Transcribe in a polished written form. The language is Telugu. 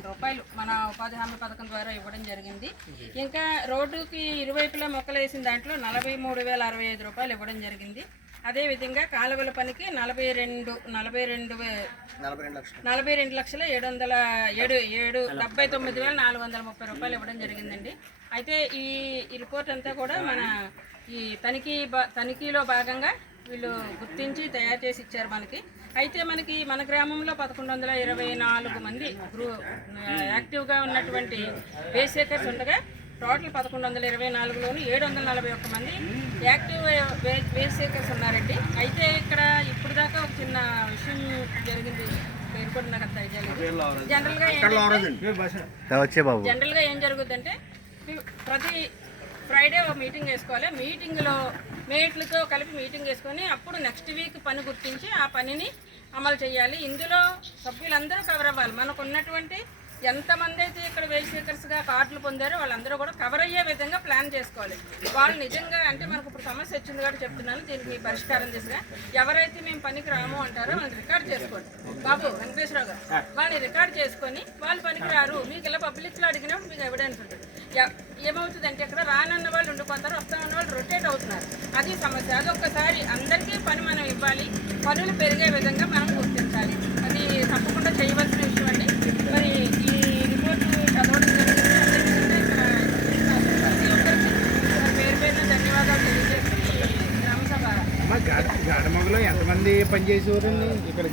రూపాయలు మన ఉపాధి హామీ పథకం ద్వారా ఇవ్వడం జరిగింది. ఇంకా రోడ్డుకి ఇరువైపులా మొక్కలు వేసిన దాంట్లో 43,065 రూపాయలు ఇవ్వడం జరిగింది. అదేవిధంగా కాలువల పనికి 42,79,430 రూపాయలు ఇవ్వడం జరిగిందండి. అయితే ఈ రిపోర్ట్ అంతా కూడా మన ఈ తనిఖీలో భాగంగా వీళ్ళు గుర్తించి తయారు చేసి ఇచ్చారు మనకి. అయితే మనకి మన గ్రామంలో 1124 మంది యాక్టివ్గా ఉన్నటువంటి వేస్ట్ ఏకర్స్ ఉండగా టోటల్ 1124లోని 741 మంది యాక్టివ్ వేస్ట్ ఏకర్స్ ఉన్నారండి. అయితే ఇక్కడ ఇప్పుడు దాకా ఒక చిన్న విషయం జరిగింది, పేరు కూడా నాకు అంత ఐడియా లేదు. జనరల్గా ఏం జరుగుతుందంటే ప్రతి ఫ్రైడే ఒక మీటింగ్ వేసుకోవాలి. మీటింగ్లో మేట్లతో కలిపి మీటింగ్ వేసుకొని అప్పుడు నెక్స్ట్ వీక్ పని గుర్తించి ఆ పనిని అమలు చేయాలి. ఇందులో సభ్యులందరూ కవర్ అవ్వాలి. మనకు ఉన్నటువంటి ఎంతమంది అయితే ఇక్కడ వేస్ట్ ఏకర్స్గా కార్డులు పొందారో వాళ్ళందరూ కూడా కవర్ అయ్యే విధంగా ప్లాన్ చేసుకోవాలి. వాళ్ళు నిజంగా అంటే మనకు ఇప్పుడు సమస్య వచ్చింది కాబట్టి చెప్తున్నాను, దీనికి పరిష్కారం దిశగా ఎవరైతే మేము పనికి రాము అంటారో వాళ్ళని రికార్డ్ చేసుకోండి. బాబు వెంకటేశ్వరరావు గారు వాళ్ళని రికార్డ్ చేసుకొని వాళ్ళు పనికి రారు, మీకు ఇలా పబ్లిక్లో అడిగినప్పుడు మీకు ఎవిడెన్స్ ఉంటుంది. ఏమవుతుందంటే ఇక్కడ రానన్న వాళ్ళు ఉండిపోతారు, వస్తామన్న వాళ్ళు రొటేట్ అవుతున్నారు. అది సమస్య. అదొక్కసారి అందరికీ పని మనం ఇవ్వాలి, పనులు పెరిగే విధంగా మనం గుర్తించాలి. అది తప్పకుండా చేయవలసిన విషయం అండి. మరి ఈ రిపోర్టు చదవడం జరిగింది. ప్రతి ఒక్కరికి పేరు పేరున ధన్యవాదాలు తెలియజేసి గ్రామ సభ గాఢమగలో ఎంతమంది పనిచేసేవారండి ఇక్కడ?